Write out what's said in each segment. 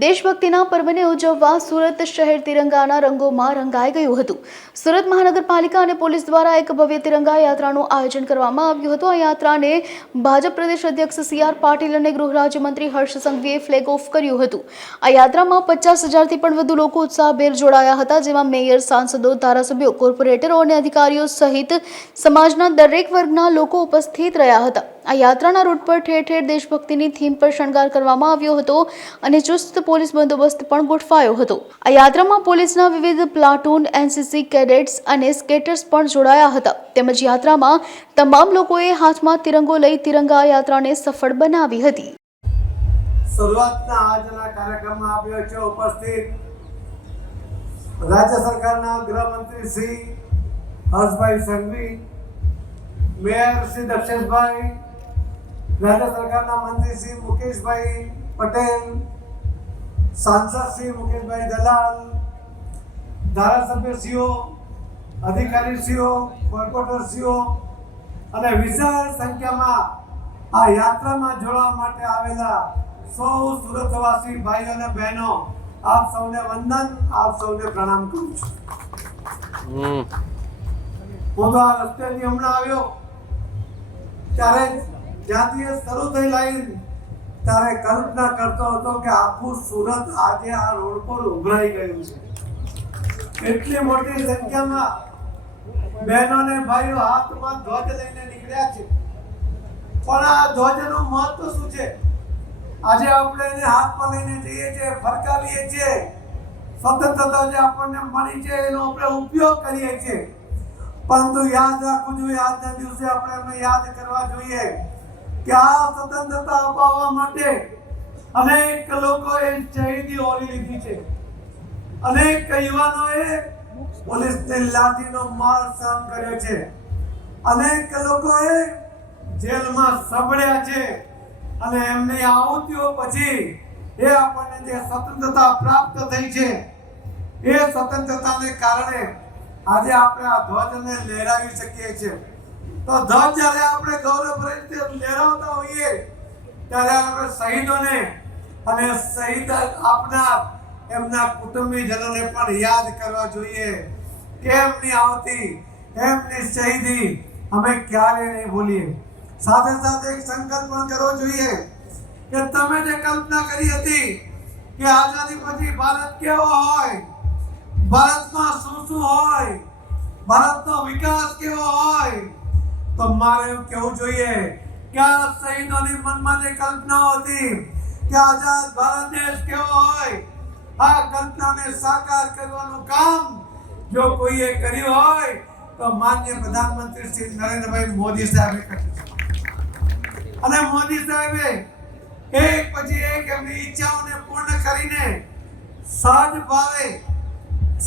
દેશભક્તિના પર્વને ઉજવવા સુરત શહેર તિરંગાના રંગોમાં રંગાઈ ગયું હતું. સુરત મહાનગરપાલિકા અને પોલીસ દ્વારા એક ભવ્ય તિરંગા યાત્રાનું આયોજન કરવામાં આવ્યું હતું. આ યાત્રાને ભાજપ પ્રદેશ અધ્યક્ષ સી આર પાટીલ અને ગૃહ રાજ્યમંત્રી હર્ષ સંઘવીએ ફ્લેગ ઓફ કર્યું હતું. આ યાત્રામાં પચાસ હજારથી પણ વધુ લોકો ઉત્સાહભેર જોડાયા હતા, જેમાં મેયર, સાંસદો, ધારાસભ્યો, કોર્પોરેટરો અને અધિકારીઓ સહિત સમાજના દરેક વર્ગના લોકો ઉપસ્થિત રહ્યા હતા. આ યાત્રાના રૂટ પર ઠેર ઠેર દેશભક્તિની થીમ પર શણગાર કરવામાં આવ્યો હતો અને ચુસ્ત પોલીસ બંદોબસ્ત પણ ગોઠવાયો હતો. આ યાત્રામાં પોલીસના વિવિધ પ્લાટૂન, એનસીસી કેડેટ્સ અને સ્કેટર્સ પણ જોડાયા હતા. તેમજ યાત્રામાં તમામ લોકોએ હાથમાં તિરંગો લઈ તિરંગા યાત્રાને સફળ બનાવી હતી. શરૂઆતના આજના કાર્યક્રમમાં આપ્યો છે ઉપસ્થિત રાજ્ય સરકારના ગૃહમંત્રી શ્રી હર્ષભાઈ સંઘવી, મેયર શ્રી દક્ષેશભાઈ રાજ્ય સરકારના મંત્રી શ્રી મુકેશભાઈ પટેલ સાંસદ શ્રી મુકેશભાઈ દલાલ ધારાસભ્યશ્રીઓ અધિકારીશ્રીઓ કોર્પોરેટરશ્રીઓ અને વિશાળ સંખ્યામાં આ યાત્રામાં જોડવા માટે આવેલા સૌ સુરતવાસી ભાઈઓ અને બહેનો આપ સૌને વંદન આપ સૌને પ્રણામ કરું છું. હું તો આ રસ્તેથી હમણાં આવ્યો. ત્યારે જ્યાંથી શરૂ થઈ લાઈન ત્યારે કલ્પના કરતો હતો કે આખું સુરત આજે આ રોડ પર ઉભરાઈ ગયું છે. એટલી મોટી સંખ્યામાં બહેનો ને ભાઈઓ હાથમાં ધ્વજ લઈને નીકળ્યા છે. પણ આ ધ્વજનું મહત્વ શું છે? આજે આપણે એને હાથમાં લઈને જઈએ છીએ, ફરકાવીએ છીએ. સ્વતંત્રતા જે આપણને મળી છે, એનો આપણે ઉપયોગ કરીએ છીએ. પરંતુ યાદ રાખવું જોઈએ, આજના દિવસે આપણે એમને યાદ કરવા જોઈએ. કે આ સ્વતંત્રતા અપાવવા માટે અનેક લોકોએ શહીદી ઓરી લીધી છે. અનેક યુવાનોએ પોલીસની લાઠીનો માર સહન કર્યો છે. અનેક લોકોએ જેલમાં સંભળ્યા છે અને એમની આહુતિઓ પછી એ આપણને જે સ્વતંત્રતા પ્રાપ્ત થઈ છે, એ સ્વતંત્રતાને કારણે આજે આપણે આ ધ્વજને લહેરાવી શકીએ છીએ. તો ધન જ્યારે આપણે ગૌરવ રીતે લહેરાવતા હોઈએ, ત્યારે આપણે શહીદોને અને શહીદ આપનાર એમના કુટુંબીજનોને પણ યાદ કરવા જોઈએ કે એમની આવતી, એમની શહીદી અમે ક્યારે નહીં ભૂલીએ. સાથે સાથે એક સંકલ્પ પણ કરવો જોઈએ કે તમે જે કલ્પના કરી હતી કે આઝાદી પછી ભારત કેવો હોય, ભારતમાં શું શું હોય, ભારતનો વિકાસ કેવો હોય તો મારે એવું કહેવું જોઈએ કે આ શહીદોની મનમાં જે કલ્પના હતી કે આઝાદ ભારત દેશ કેવો હોય, આ કલ્પનાને સાકાર કરવાનું કામ જો કોઈએ કર્યું હોય, તો માન્ય પ્રધાનમંત્રી શ્રી નરેન્દ્રભાઈ મોદી સાહેબે કર્યું અને મોદી સાહેબે એક પછી એક એમની ઈચ્છાઓને પૂર્ણ કરીને સહજ ભાવે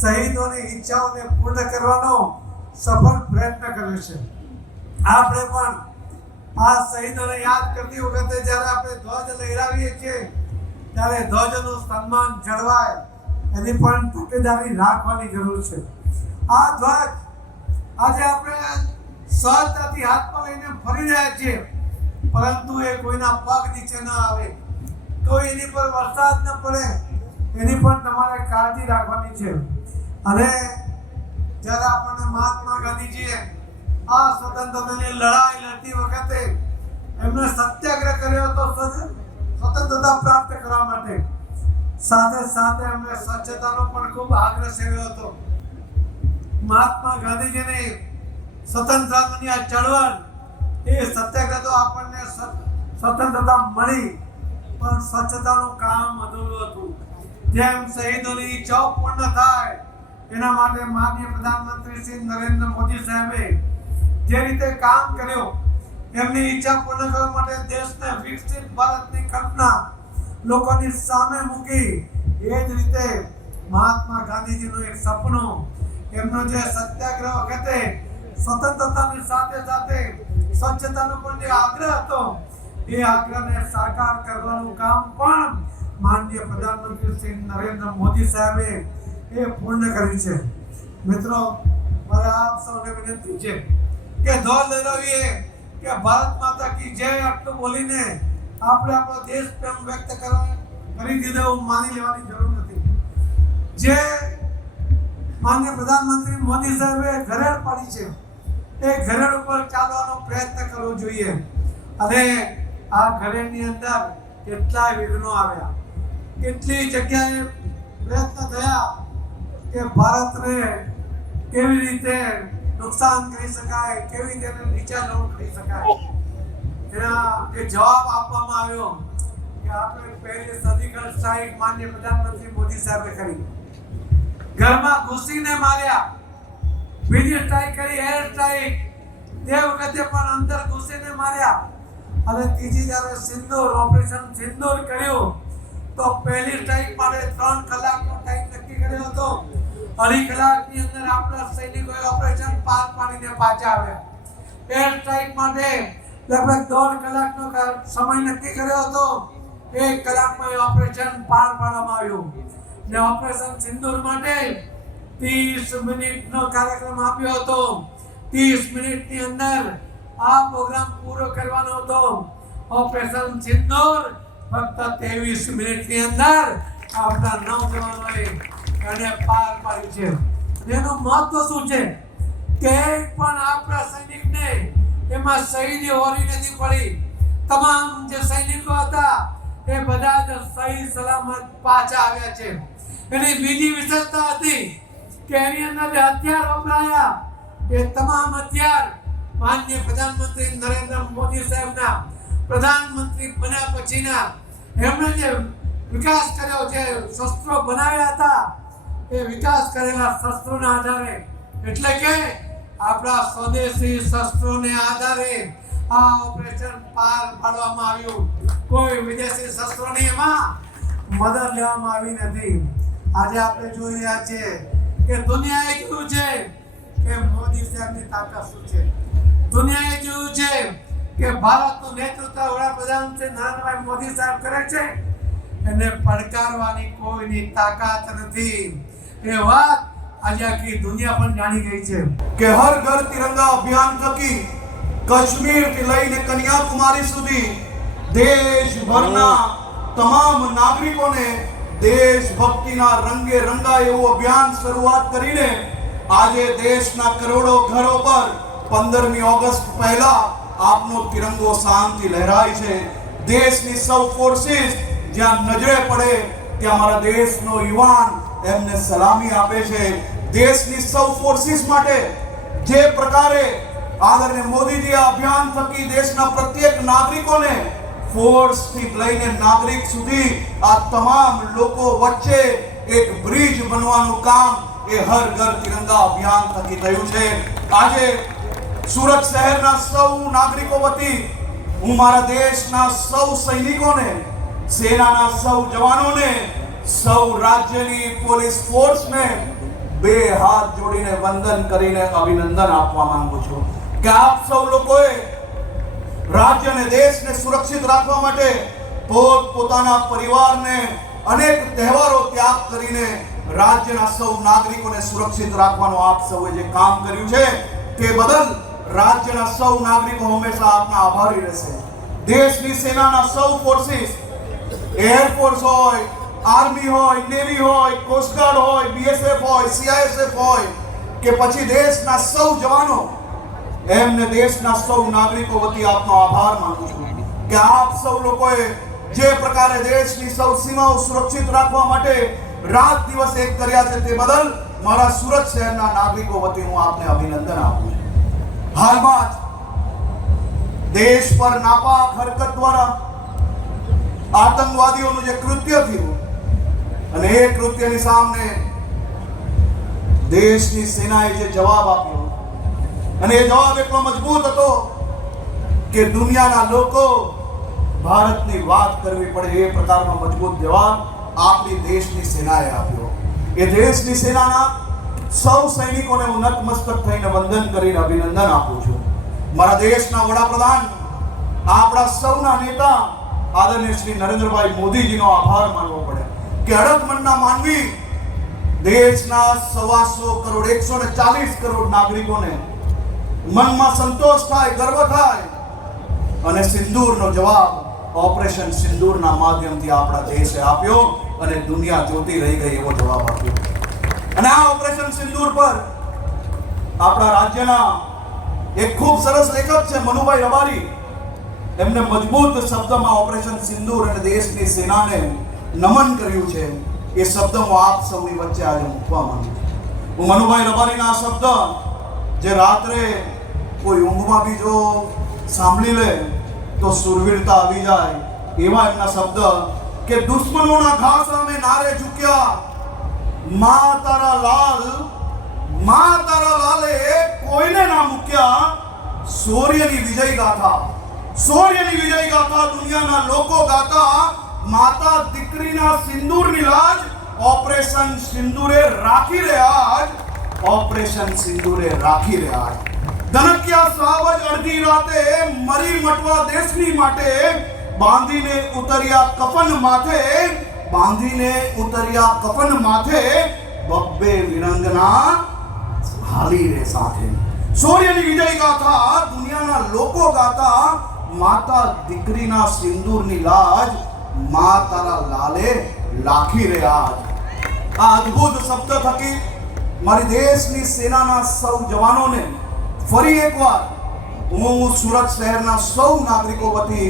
શહીદોની ઈચ્છાઓને પૂર્ણ કરવાનો સફળ પ્રયત્ન કર્યો છે. આપણે પણ આ શહીદોને યાદ કરતી વખતે જ્યારે આપણે ધ્વજ લહેરાવીએ છીએ, ત્યારે ધ્વજનું સન્માન જળવાય. એની પણ તકેદારી રાખવાની જરૂર છે. આ ધ્વજ આજે આપણે સહજતાથી હાથમાં લઈને ફરી રહ્યા છીએ, પરંતુ એ કોઈના પગ નીચે ન આવે. તો એની પર વરસાદ ન પડે, એની પણ તમારે કાળજી રાખવાની છે. અને જ્યારે આપણને મહાત્મા ગાંધીજીએ આ સ્વતંત્રતાની લડાઈ લડતી વખતે એમણે સત્યાગ્રહ કર્યો હતો સ્વ- સ્વતંત્રતા પ્રાપ્ત કરવા માટે. સાથે સાથે એમણે સ્વચ્છતાનો પણ ખૂબ આગ્રહ સેવ્યો હતો. મહાત્મા ગાંધીજીની સ્વતંત્રતાની આ ચળવળ, એ સત્યાગ્રહ તો આપણને સ્વતંત્રતા મળી, પણ સ્વચ્છતાનું કામ અધૂરું હતું. જેમ શહીદોની ઈચ્છાઓ પૂર્ણ થાય, એના માટે માનનીય પ્રધાનમંત્રી શ્રી નરેન્દ્ર મોદી સાહેબે જે રીતે કામ કર્યો, એમની ઈચ્છા પૂર્ણ કરવા માટે દેશને વિકસિત ભારતની કલ્પના લોકોની સામે મૂકી, એ જ રીતે મહાત્મા ગાંધીજીનું એક સપનું, એમનો જે સત્યાગ્રહ વખતે સ્વતંત્રતાની સાથે સાથે સ્વચ્છતાનો પણ જે આગ્રહ હતો, એ આગ્રહને સાકાર કરવાનું કામ પણ માનનીય પ્રધાનમંત્રી શ્રી નરેન્દ્ર મોદી સાહેબે એ પૂર્ણ કર્યું છે. મિત્રો, મારે આપ સૌને વિનંતી છે કે ધ્વજ લહેરાવીએ કે ભારત માતા કી જય આટલું બોલીને આપણે આપણો દેશ પ્રેમ વ્યક્ત કરવા, કરી દીધો એવું માની લેવાની જરૂર નથી. જે માન્ય પ્રધાનમંત્રી મોદી સાહેબે ઘરેડ પાડી છે એ ઘરેડ ઉપર ચાલવાનો પ્રયત્ન કરવો જોઈએ. અને આ ઘરેડની અંદર કેટલા વિઘ્નો આવ્યા. કેટલી જગ્યાએ પ્રયત્ન થયા કે ભારતને કેવી રીતે નુકસાન કરી શકાય, કેવી રીતે નીચા નવું કરી શકાય. એના જે જવાબ આપવામાં આવ્યો કે આપણે પહેલી સર્જિકલ સ્ટ્રાઇક માન્ય પ્રધાનમંત્રી મોદી સાહેબે કરી. ઘરમાં ઘૂસીને માર્યા. બીજી સ્ટ્રાઇક કરી એર સ્ટ્રાઇક તે વખતે પણ અંદર ઘૂસીને માર્યા. અને ત્રીજી જ્યારે સિંદૂર ઓપરેશન સિંદૂર કર્યું, તો પહેલી સ્ટ્રાઇક માટે ત્રણ કલાકનો ટાઈમ નક્કી કર્યો હતો. અઢી કલાકની અંદર આપણા સૈનિકોએ ઓપરેશન પાર પાડીને પાછા આવ્યા. એર સ્ટ્રાઇક માટે લગભગ દોઢ કલાકનો સમય નક્કી કર્યો હતો. એક કલાકમાં ઓપરેશન પાર પાડવામાં આવ્યું. ને ઓપરેશન સિંદૂર માટે ત્રીસ મિનિટનો કાર્યક્રમ આપ્યો હતો. ત્રીસ મિનિટની અંદર આ પ્રોગ્રામ પૂરો કરવાનો હતો. ઓપરેશન સિંદૂર ફક્ત ત્રેવીસ મિનિટની અંદર આપણા નૌજવાનોએ એને પાર પાડ્યું છે. એનું મહત્વ શું છે? કે પણ આપણા સૈનિકને એમાં શહીદી હોરી નથી પડી. તમામ જે સૈનિકો હતા, એ બધા જ સહી સલામત પાછા આવ્યા છે. એની બીજી વિશેષતા હતી કે એની અંદર જે હથિયાર વપરાયા, એ તમામ હથિયાર માન્ય પ્રધાનમંત્રી નરેન્દ્ર મોદી સાહેબના પ્રધાનમંત્રી બન્યા પછીના એમણે જે વિકાસ કર્યો, જે શસ્ત્રો બનાવ્યા હતા એ વિકાસ કરેલા શસ્ત્રોના આધારે. એટલે કે આપણા સ્વદેશી શસ્ત્રોને આધારે આ ઓપરેશન પાર પાડવામાં આવ્યું. કોઈ વિદેશી શસ્ત્રોની એમાં મદદ લેવામાં આવી નથી. આજે આપણે જોઈ રહ્યા છીએ કે દુનિયાએ કીધું છે કે મોદી સાહેબની તાકાત શું છે. દુનિયાએ જોયું છે કે ભારતનું નેતૃત્વ વડાપ્રધાન છે, નરેન્દ્રભાઈ મોદી સાહેબ કરે છે. એને પડકારવાની કોઈની તાકાત નથી. એ વાત આજે આખી દુનિયા પણ જાણી ગઈ છે કે હર ઘર તિરંગા અભિયાન થકી કાશ્મીરથી લઈને કન્યાકુમારી સુધી દેશભરના તમામ નાગરિકોને દેશભક્તિના રંગે રંગાય એવું અભિયાન શરૂઆત કરીને આજે દેશના કરોડો ઘરો પર પંદરમી ઓગસ્ટ પહેલા આપનો તિરંગો શાંતિ લહેરાય છે. દેશની સૌ ફોર્સિસ જ્યાં નજરે પડે ત્યાં મારા દેશનો યુવાન એમને સલામી આપે છે. દેશની સૌ ફોર્સિસ માટે જે પ્રકારે આદરણીય મોદીજી આ અભિયાન થકી દેશના પ્રત્યેક નાગરિકોને ફોર્સથી લઈને નાગરિક સુધી આ તમામ લોકો વચ્ચે એક બ્રિજ બનવાનું કામ એ હર ઘર તિરંગા અભિયાન થકી થયું છે. આજે સુરત શહેરના સૌ નાગરિકો વતી હું મારા દેશના સૌ સૈનિકોને, સેનાના સૌ જવાનોને સૌ રાજ્યની પોલીસ ફોર્સને બે હાથ જોડીને વંદન કરીને અભિનંદન આપવા માંગુ છું કે આપ સૌ લોકોએ રાજ્ય અને દેશને સુરક્ષિત રાખવા માટે પોત પોતાના પરિવારને અનેક તહેવારો ત્યાગ કરીને રાજ્યના સૌ નાગરિકોને સુરક્ષિત રાખવાનું આપ સૌએ જે કામ કર્યું છે તે બદલ રાજ્યના સૌ નાગરિકો હંમેશા આપના આભારી રહેશે. દેશની સેનાના સૌ ફોર્સિસ એરફોર્સ હોય આર્મી હોય, નેવી હોય કોસ્ટગાર્ડ હોય બીએસએફ હોય સીઆઈએસએફ હોય, કે પછી દેશના સૌ જવાનો, એમને દેશના સૌ નાગરિકો વતી આપનો આભાર માનું છું કે આપ સૌ લોકોએ જે પ્રકારે દેશની સૌ સીમાઓ સુરક્ષિત રાખવા માટે રાત દિવસ એક કર્યા છે તે બદલ મારા સુરત શહેરના નાગરિકો વતી હું આપને અભિનંદન આપું છું. હાલમાં જ દેશ પર નાપાક હરકત દ્વારા આતંકવાદીઓનું જે કૃત્ય થયું અને એ કૃત્યની સામે દેશની સેનાએ જે જવાબ આપ્યો, અને એ જવાબ એટલો મજબૂત હતો કે દુનિયાના લોકો ભારતની વાત કરવી પડે એ પ્રકારનો મજબૂત જવાબ આપણી દેશની સેનાએ આપ્યો. એ દેશની સેનાના સૌ સૈનિકોને હું નતમસ્તક થઈને વંદન કરીને અભિનંદન આપું છું. મારા દેશના વડાપ્રધાન, આપણા સૌના નેતા, આદરણીય શ્રી નરેન્દ્રભાઈ મોદીજીનો આભાર માનવો કે મનના માનવી દેશના સવાસો કરોડ, એકસો ને ચાલીસ કરોડ નાગરિકોને મનમાં સંતોષ થાય, ગર્વ થાય અને સિંદૂરનો જવાબ ઓપરેશન સિંદૂરના માધ્યમથી આપણા દેશે આપ્યો અને દુનિયા જોતી રહી ગઈ એવો જવાબ આપ્યો. અને આ ઓપરેશન સિંદૂર પર આપણા રાજ્યના એક ખૂબ સરસ લેખક છે મનુભાઈ રબારી. એમને મજબૂત શબ્દમાં ઓપરેશન સિંદૂર અને દેશની સેનાને નમન કર્યું છે, એ શબ્દ હું આપ સૌની વચ્ચે આજે મૂકવા માંગુ હું મનુભાઈ રબારીના શબ્દ જે રાત્રે કોઈ ઊંઘમાં બી જો સાંભળી લે, તો સુરવીરતા આવી જાય, એવા એમના શબ્દ કે દુશ્મનોના ઘા સામે નારે ઝૂક્યા, મા તારા લાલ, મા તારા લાલે કોઈને ના મૂક્યા? સૂર્યની વિજય ગાથા, સૂર્યની વિજય ગાથા દુનિયાના લોકો ગાતા માતા દીકરીના સિંદૂરની લાજ ઓપરેશન સિંદૂરે રાખી રહ્યા આજ ઓપરેશન સિંદૂરે રાખી રહ્યા આજ ધનકિયા સાવજ અડધી રાતે મરી મટવા દેશની માટે બાંધીને ઉતર્યા કફન માથે બાંધીને ઉતર્યા કફન માથે બબ્બે વિરંગના હાલી રે સાથે સૂર્યની વિજય ગાથા દુનિયાના લોકો ગાતા માતા દીકરીના સિંદૂરની લાજ મા તારા લાલે લાખી રહ્યા આ અદ્ભુત શબ્દ થકી મારી દેશની સેનાના સૌ જવાનોને ફરી એકવાર હું સુરત શહેરના સૌ નાગરિકો વતી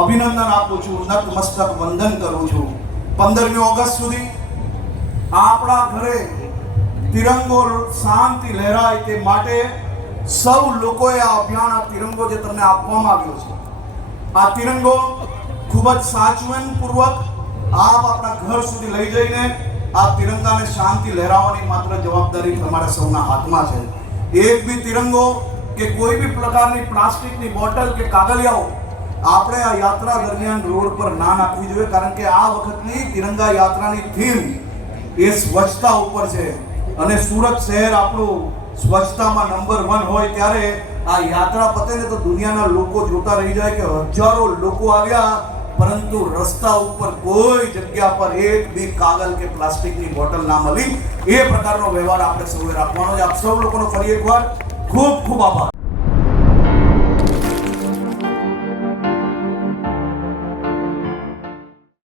અભિનંદન આપું છું, નતમસ્તક વંદન કરું છું. પંદરમી ઓગસ્ટ સુધી આપણા ઘરે તિરંગો શાંતિ લહેરાય તે માટે સૌ લોકોએ આ અભિયાન, આ તિરંગો જે તમને આપવામાં આવ્યો છે, આ તિરંગો ખૂબ જ સાચવનપૂર્વક આપ આપણા ઘર સુધી લઈ જઈને આ તિરંગાને શાંતિ લહેરાવવાની માત્ર જવાબદારી તમારા સૌના હાથમાં છે. એક બી તિરંગો કે કોઈ બી પ્રકારની પ્લાસ્ટિકની બોટલ કે કાગળિયાઓ આપણે આ યાત્રા દરમિયાન રોડ પર ના નાખવી જોઈએ, કારણ કે આ વખતની તિરંગા યાત્રાની થીમ એ સ્વચ્છતા ઉપર છે. અને સુરત શહેર આપણું સ્વચ્છતામાં નંબર વન હોય ત્યારે આ યાત્રા પતે ને તો દુનિયાના લોકો જોતા રહી જાય કે હજારો લોકો આવ્યા પરંતુ રસ્તા ઉપર કોઈ જગ્યા પર એક બી કાગળ કે પ્લાસ્ટિકની બોટલ ના મળી. એ પ્રકારનો વ્યવહાર આપણે સૌએ રાખવાનો છે. આપ સૌ લોકોનો ફરી એકવાર ખૂબ ખૂબ આભાર.